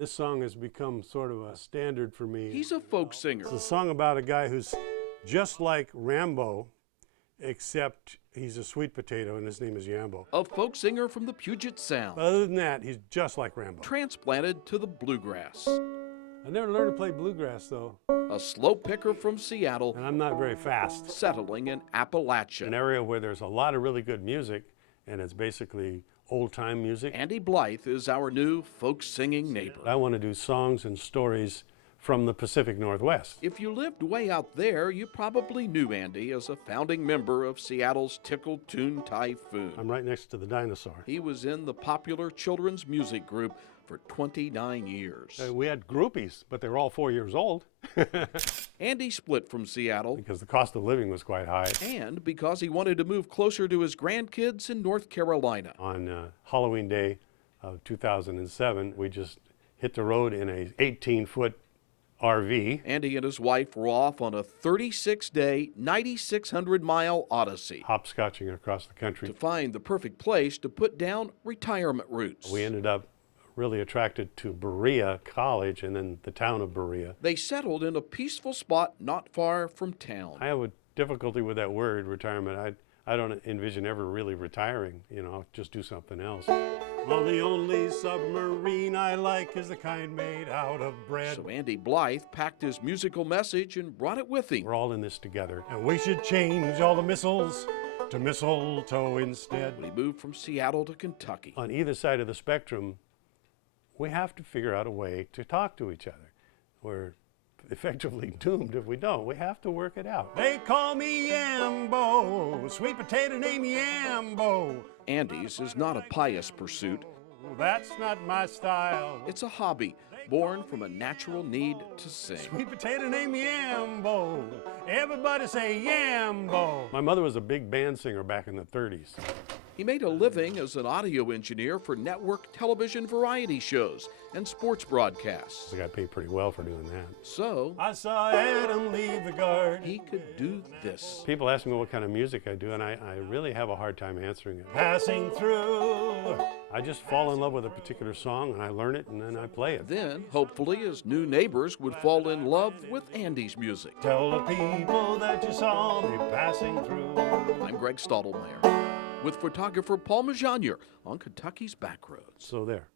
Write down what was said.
This song has become sort of a standard for me. He's a folk singer. It's a song about a guy who's just like Rambo, except he's a sweet potato and his name is Yambo. A folk singer from the Puget Sound. Other than that, he's just like Rambo. Transplanted to the bluegrass. I never learned to play bluegrass, though. A slow picker from Seattle. And I'm not very fast. Settling in Appalachia. An area where there's a lot of really good music, and it's basically old-time music. Andy Blyth is our new folk singing neighbor. I want to do songs and stories from the Pacific Northwest. If you lived way out there, you probably knew Andy as a founding member of Seattle's Tickle Tune Typhoon. I'm right next to the dinosaur. He was in the popular children's music group for 29 years. We had groupies, but they were all 4 years old. Andy split from Seattle because the cost of living was quite high. And because he wanted to move closer to his grandkids in North Carolina. On Halloween Day of 2007, we just hit the road in a 18-foot RV. Andy and his wife were off on a 36-day, 9,600-mile odyssey. Hopscotching across the country. To find the perfect place to put down retirement roots. We ended up really attracted to Berea College and then the town of Berea. They settled in a peaceful spot not far from town. I have a difficulty with that word, retirement. I don't envision ever really retiring, you know, I'll just do something else. Well, the only submarine I like is the kind made out of bread. So Andy Blyth packed his musical message and brought it with him. We're all in this together. And we should change all the missiles to mistletoe instead. When he moved from Seattle to Kentucky. On either side of the spectrum, we have to figure out a way to talk to each other. We're effectively doomed if we don't. We have to work it out. They call me Yambo, sweet potato named Yambo. Andy's is not a pious pursuit. That's not my style. It's a hobby, born from a natural need to sing. Sweet potato named Yambo. Everybody say Yambo. My mother was a big band singer back in the 30s. He made a living as an audio engineer for network television variety shows and sports broadcasts. I got paid pretty well for doing that. So I saw Adam leave the garden. He could do this. People ask me what kind of music I do, and I really have a hard time answering it. Passing through. I just fall in love with a particular song, and I learn it, and then I play it. Then, hopefully, his new neighbors would fall in love with Andy's music. Tell the people that you saw me passing through. I'm Greg Stottlemyre, with photographer Paul Majanier on Kentucky's Backroads. So there.